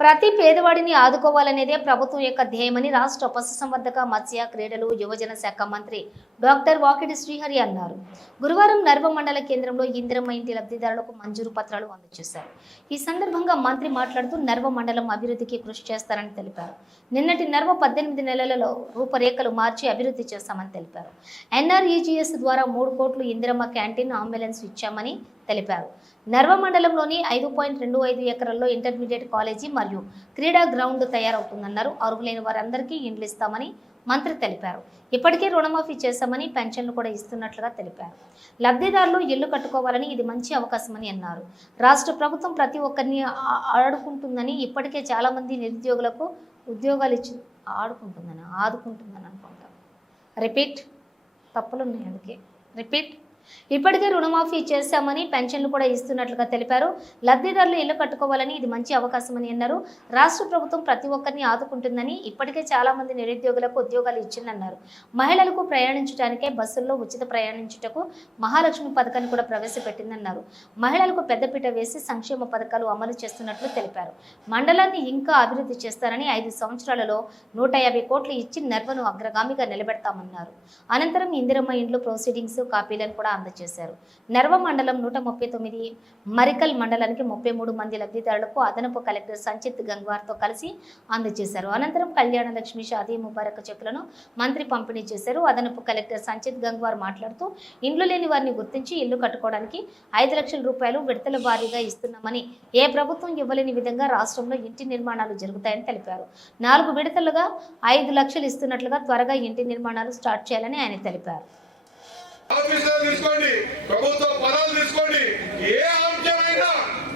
ప్రతి పేదవాడిని ఆదుకోవాలనేదే ప్రభుత్వం యొక్క ధ్యేయమని రాష్ట్ర పశుసంవర్ధక మత్స్య క్రీడలు యువజన శాఖ మంత్రి డాక్టర్ వాకిటి శ్రీహరి అన్నారు. గురువారం నర్వ మండల కేంద్రంలో ఇందిరమ్మ ఇంటి లబ్ధిదారులకు మంజూరు పత్రాలు అందజేశారు. ఈ సందర్భంగా మంత్రి మాట్లాడుతూ నర్వ మండలం అభివృద్ధికి కృషి చేస్తారని తెలిపారు. నిన్నటి నర్వ 18 నెలలలో రూపరేఖలు మార్చి అభివృద్ధి చేస్తామని తెలిపారు. NREGS ద్వారా 3 కోట్లు ఇందిరమ్మ క్యాంటీన్ అంబులెన్స్ ఇచ్చామని తెలిపారు. నర్వ మండలంలోని 5.25 ఎకరాల్లో ఇంటర్మీడియట్ కాలేజీ మరియు క్రీడా గ్రౌండ్ తయారవుతుందన్నారు. అర్హులైన వారందరికీ ఇండ్లు ఇస్తామని మంత్రి తెలిపారు. ఇప్పటికే రుణమాఫీ చేశామని పెన్షన్లు కూడా ఇస్తున్నట్లుగా తెలిపారు. లబ్ధిదారులు ఇల్లు కట్టుకోవాలని ఇది మంచి అవకాశమని అన్నారు. రాష్ట్ర ప్రభుత్వం ప్రతి ఒక్కరిని ఆడుకుంటుందని, ఇప్పటికే చాలా మంది నిరుద్యోగులకు ఉద్యోగాలు ఇచ్చి ఆదుకుంటుందని అనుకుంటాం. రిపీట్, తప్పులు ఉన్నాయి, అందుకే రిపీట్. ఇప్పటికే రుణమాఫీ చేశామని పెన్షన్లు కూడా ఇస్తున్నట్లుగా తెలిపారు. లబ్ధిదారులు ఇల్లు కట్టుకోవాలని ఇది మంచి అవకాశమని అన్నారు. రాష్ట్ర ప్రభుత్వం ప్రతి ఒక్కరిని ఆదుకుంటుందని, ఇప్పటికే చాలా మంది నిరుద్యోగులకు ఉద్యోగాలు ఇచ్చిందన్నారు. మహిళలకు ప్రయాణించడానికే బస్సుల్లో ఉచిత ప్రయాణించుటకు మహాలక్ష్మి పథకాన్ని కూడా ప్రవేశపెట్టిందన్నారు. మహిళలకు పెద్దపీట వేసి సంక్షేమ పథకాలు అమలు చేస్తున్నట్లు తెలిపారు. మండలాన్ని ఇంకా అభివృద్ధి చేస్తారని 5 సంవత్సరాలలో 150 కోట్లు ఇచ్చి నర్వను అగ్రగామిగా నిలబెడతామన్నారు. అనంతరం ఇందిరమ్మ ఇండ్లు ప్రొసీడింగ్స్ కాపీలను కూడా అందజేశారు. నర్వ మండలం 139, మరికల్ మండలానికి 33 మంది లబ్ధిదారులకు అదనపు కలెక్టర్ సంచిత్ గంగ్వార్తో కలిసి అందజేశారు. అనంతరం కళ్యాణ లక్ష్మి షాదీ ముబారక్ చెక్కులను మంత్రి పంపిణీ చేశారు. అదనపు కలెక్టర్ సంచిత్ గంగ్వార్ మాట్లాడుతూ ఇండ్లు లేని వారిని గుర్తించి ఇల్లు కట్టుకోవడానికి 5 లక్షల రూపాయలు విడతల వారీగా ఇస్తున్నామని, ఏ ప్రభుత్వం ఇవ్వలేని విధంగా రాష్ట్రంలో ఇంటి నిర్మాణాలు జరుగుతాయని తెలిపారు. 4 విడతలుగా 5 లక్షలు ఇస్తున్నట్లుగా త్వరగా ఇంటి నిర్మాణాలు స్టార్ట్ చేయాలని ఆయన తెలిపారు. తీసుకోండి, ప్రభుత్వ పదాలు తీసుకోండి, ఏ అంశమైనా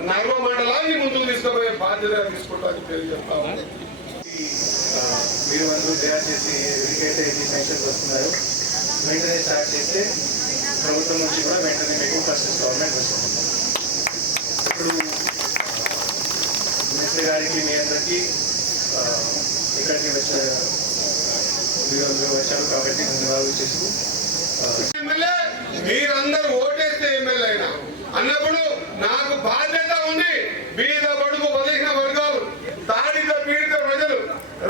నర్వ మండలాన్ని ముందుకు తీసుకుపోయే బాధ్యత తీసుకుంటామని తెలియజేస్తాము. మీరు అందరూ తయారు చేసి ఎవరికైతే పెన్షన్స్ వస్తున్నారో వెంటనే స్టార్ట్ చేస్తే ప్రభుత్వం నుంచి కూడా వెంటనే మీకు ఫస్ట్ గవర్నమెంట్ వస్తుంది. ఇప్పుడు మినిస్టర్ గారికి మీ అందరికీ ఇక్కడికి వచ్చారు కాబట్టి ధన్యవాదాలు చేస్తూ, మీరందరూ ఓటేస్తే ఎమ్మెల్యే అయినా అన్నప్పుడు నాకు బాధ్యత ఉంది. బీద బడుగు బలహీన వర్గాలు, తాడిత పీడిత ప్రజలు,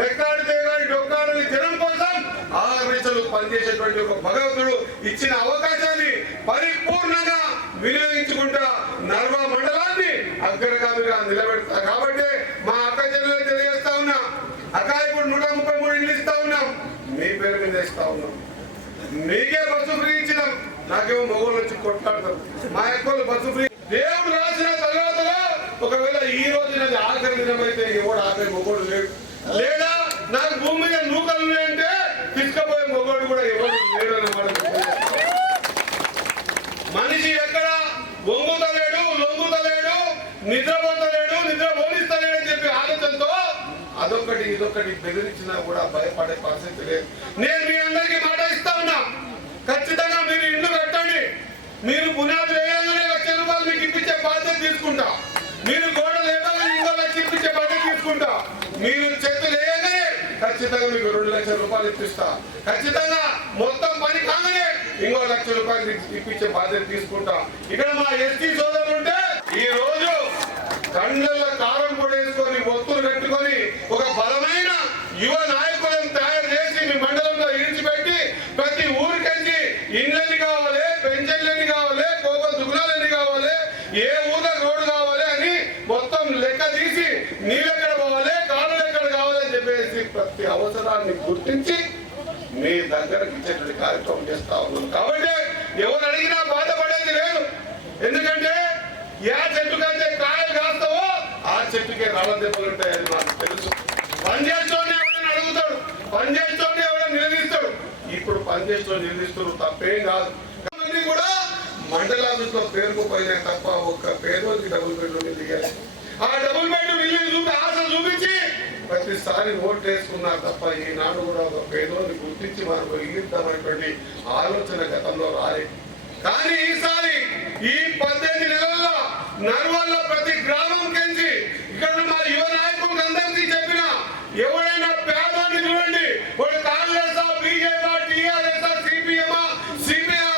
రెక్కాడి తేగాడి డొక్కాడని జనం కోసం ఆహర్నిశలు పనిచేసేటువంటి ఒక భగవంతుడు ఇచ్చిన అవకాశాన్ని పరిపూర్ణంగా వినియోగించుకుంటా నర్వ మండలాన్ని అగ్రగామిగా నిలబెడతా. కాబట్టి మా అక్క చెల్లెలు తెలియజేస్తా ఉన్నా, అక్క ఇప్పుడు 133 ఇండ్లు ఇస్తా ఉన్నాం, మీ పేరు మీద ఇస్తా ఉన్నాం. మీకే బస్సు ఫ్రీ ఇచ్చినాం, నాకేమో మొగోళ్ళు వచ్చి కొట్లాడతారు. మా ఎక్కువ బస్సు ఫ్రీ దేవుడు రాసిన తర్వాత ఒకవేళ ఈ రోజు నాది ఆఖరి దినం అయితే ఎవడు ఆఖరి మొగోడు లేడు, లేదా నాకు భూమి మీద నూకలు ఉన్నాయంటే తీసుకుపోయే మొగోడు కూడా ఎవరు లేడు అన్నమాట. మనిషి ఎక్కడ వంగుతలేడు, లొంగుతలేడు, నిద్రపోతలేడు, నిద్ర పోనిస్తలేడు అని చెప్పి ఆలోచనతో అదొకటి ఇదొకటి బెదిరించినా కూడా భయపడే పరిస్థితి లేదు. నేను మీ అందరికీ మాట ఇస్తా ఉన్నా, ఖచ్చితంగా మీరు ఇల్లు కట్టండి. మీరు పునాదులు వేయగానే 1 లక్ష రూపాయలు మీకు ఇప్పించే బాధ్యత తీసుకుంటా. మీరు గోడలు వేయగానే 2 లక్షలు ఇప్పించే బాధ్యత తీసుకుంటా. మీరు చెట్లు వేయగానే ఖచ్చితంగా మీకు 2 లక్షల రూపాయలు ఇప్పిస్తా. ఖచ్చితంగా మొత్తం పని కాగానే 1 లక్ష రూపాయలు ఇప్పించే బాధ్యత తీసుకుంటా. ఇక్కడ మా ఎస్టీ సోదరులు ఉంటే ఈ రోజు కండ్ల కారం పొడేసుకొని ఒత్తులు కట్టుకొని ఒక బలమైన యువ నాయకులను తయారు చేసి మీ మండలంలో ఇడిచిపెట్టి ప్రతి ఊరికంచి ఇండ్లని కావాలి, పెన్షన్లని కావాలి, కోప దుగుణాలని కావాలి, ఏ ఊళ్ళో రోడ్డు కావాలి అని మొత్తం లెక్క తీసి నీళ్ళు ఎక్కడ పోవాలి, కాలువలు ఎక్కడ కావాలని చెప్పేసి ప్రతి అవసరాన్ని గుర్తించి మీ దగ్గరకు ఇచ్చేటువంటి కార్యక్రమం చేస్తా ఉన్నాం. కాబట్టి ఎవరు అడిగినా బాధపడేది లేదు. ఎందుకంటే ఏ చెట్టు కంటే కాయలు కాస్తావో ఆ చెట్టుకే రాళ్ళ దెబ్బలు ఉంటాయని నాకు తెలుసు. పనిచేస్తూనే ఎవరైనా అడుగుతాడు, పనిచేస్తూనే ఎవరైనా నిలదీస్తాడు. ఇప్పుడు పనిచేస్తూ నిలదీస్తారు, తప్పేం కాదు. కూడా మండలాభిలో పేరుకుపోయినా తప్ప ఒక్క పేదోళ్ళకి డబుల్ బెడ్రూమ్ దిగారు. ఆ డబుల్ బెడ్రూమ్ ఇల్లు చూపి ఆశ చూపించి ప్రతిసారి ఓట్లు వేసుకున్నారు తప్ప ఈనాడు కూడా ఒక పేదోళ్ళని గుర్తించి మనకు ఇల్లు ఇద్దామనేటువంటి ఆలోచన గతంలో రాలేదు. కానీ ఈసారి ఈ 18 నెలల్లో నర్వల్లో ప్రతి గ్రామం కించి ఇక్కడ మా యువ నాయకులకు అందరికీ చెప్పిన, ఎవరైనా పేదోడిని చూడండి, వాడు Congress, BJP, TRS, CPM, CPI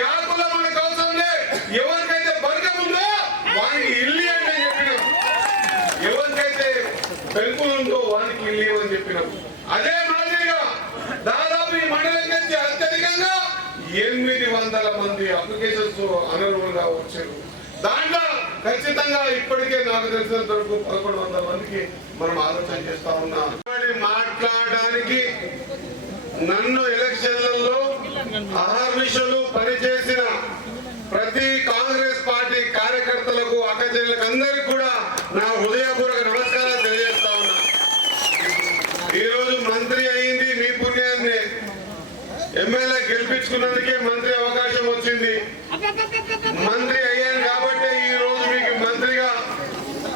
యాకుల మనకు అవసరం లే. ఎవరికైతే బర్గం ఉందో వారికి ఇల్లు అంటే చెప్పిన, ఎవరికైతే పెంకులుందో వానికి లేవని చెప్పినాం. అదే మాదిరిగా దాదాపు ఈ మండలం నుంచి అత్యధికంగా 800 మంది అప్లికేషన్స్ అనర్హులుగా వచ్చారు. దాంట్లో ఖచ్చితంగా ఇప్పటికే నాకు తెలిసినంత వరకు 1100 మందికి మనం ఆలోచన చేస్తా ఉన్నాం. మాట్లాడడానికి నన్ను ఎలక్షన్లలో అహర్నిశలు పనిచేసిన ప్రతి కాంగ్రెస్ పార్టీ కార్యకర్తలకు అక్కచెల్లెలకు అందరికీ కూడా నా హృదయపూర్వక నమస్కారాలు తెలియజేస్తా ఉన్నా. ఈరోజు మంత్రి అయింది మీ పుణ్యాన్ని, ఎమ్మెల్యే గెలిపించుకున్నందుకే మంత్రి అవకాశం వచ్చింది. మంత్రి అయ్యాను కాబట్టి ఈ రోజు మీకు మంత్రిగా,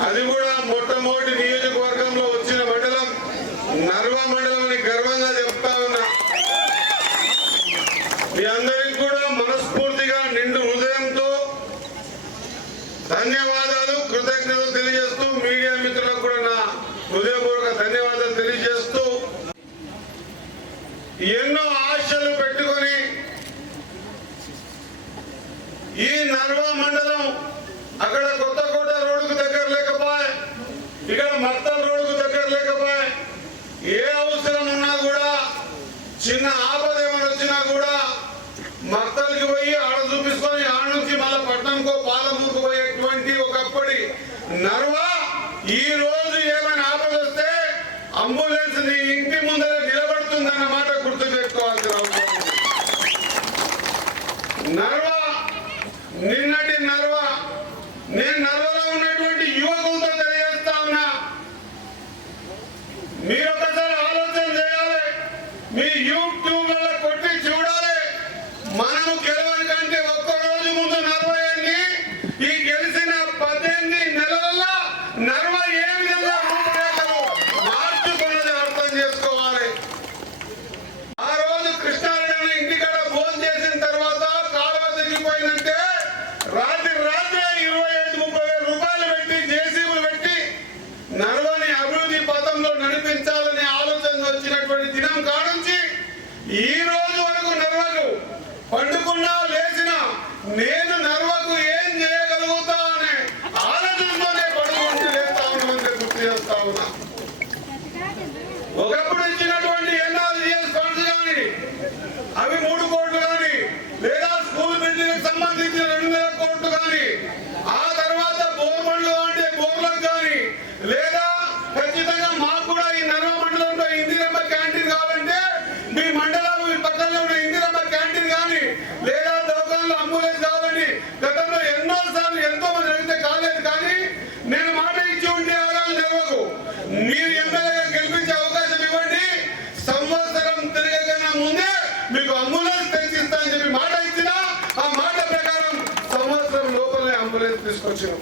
అది కూడా మొట్టమొదటి నియోజకవర్గంలో వచ్చిన మండలం నర్వ మండలం అని గర్వంగా చెప్తా ఉన్నా. మీ అందరికి కూడా మనస్ఫూర్తిగా నిండు హృదయంతో ధన్యవాదాలు, కృతజ్ఞతలు తెలియజేస్తూ, మీడియా మిత్రులకు కూడా నా హృదయపూర్వక ధన్యవాదాలు తెలియజేస్తూ, ఎన్నో ఆశలు పెట్టుకొని ఈ నర్వ మండలం అక్కడ కొత్తకోట రోడ్డుకు దగ్గర లేకపోయే, ఇక్కడ మత్తల్ రోడ్డుకు దగ్గర లేకపోయే, ఏ అవసరం ఉన్నా కూడా చిన్న ఆపద ఏమైనా వచ్చినా కూడా మత్తల్కి పోయి ఆడ చూపించుకొని ఆడ నుంచి మళ్ళీ పట్టణంకో పాలమూరుకు పోయేటువంటి ఒకప్పటి నర్వ ఈ రోజు ఏమైనా ఆపద వస్తే అంబులెన్స్ నీ ఇంటి ముందర నిలబడుతుందన్న మాట గుర్తు పెట్టుకోవాల్సిన అవసరం ఉంది. నర్వ నిన్నటి నర్వ, నేను నర్వలో ఉన్నటువంటి యువకులతో తెలియజేస్తా ఉన్నా, మీరు ఒకసారి ఆలోచన చేయాలి. మీ యూట్యూబ్ లో కొట్టి చూడాలి. మనము గెలవని కంటే ఒక్క రోజు ముందు నర్వ అయింది. ఈ గెలిచిన 18 నెలలలో నర్వ ఏ విధంగా రూపురేఖలు మార్చుకున్నది అర్థం చేసుకోవాలి. ఆ రోజు కృష్ణారెడ్డి ఇంటికాడ ఫోన్ చేసిన తర్వాత కాలువ తగ్గిపోయిందంటే రాత్రి 25-30 వేల రూపాయలు పెట్టి జేసీబీలు పెట్టి నర్వని అభివృద్ధి పథంలో నడిపించాలనే ఆలోచన వచ్చినటువంటి దినం కానుంచి ఈ రోజు వరకు నర్వకు పండుకున్నా లేచినా నేను నర్వకు ఏం చేయగలుగుతా అనే ఆలోచనతోనే పడుకుంటూ లేస్తా ఉన్నామంటే గుర్తు చేస్తా ఉన్నా. ఒకప్పుడు ఇచ్చినటువంటి ఎన్ఆర్జీఎస్ ఫండ్స్ కానీ అవి 3 కోట్లు కానీ, లేదా స్కూల్ బిల్డింగ్ సంబంధించిన 200 కోట్లు కానీ, ఆ తర్వాత బోర్మన్లు అంటే బోర్లకు కానీ, లేదా ఖచ్చితంగా మాకు కూడా ఈ నర్వ మండలంలో ఇందిరమ్మ క్యాంటీన్ కావాలంటే మీ మండలం మీ పక్కనలో ఉన్న ఇందిరమ్మ క్యాంటీన్ కానీ, లేదా దోకాన్లో అంబులెన్స్ కావాలని గతంలో ఎన్నో సార్లు ఎంతో మంది అడిగితే కాలేదు. కానీ నేను మాట ఇచ్చి ఉంటే ఎవరు నర్వకు మీరు ఎమ్మెల్యేగా గెలిపించే అవకాశం ఇవ్వండి, సంవత్సరం తిరగకన్నా ముందే మీకు అంబులెన్స్ తెచ్చిస్తా అని చెప్పి మాట ఇచ్చినా ఆ మాట ప్రకారం సంవత్సరం లోపలనే అంబులెన్స్ తీసుకొచ్చాం.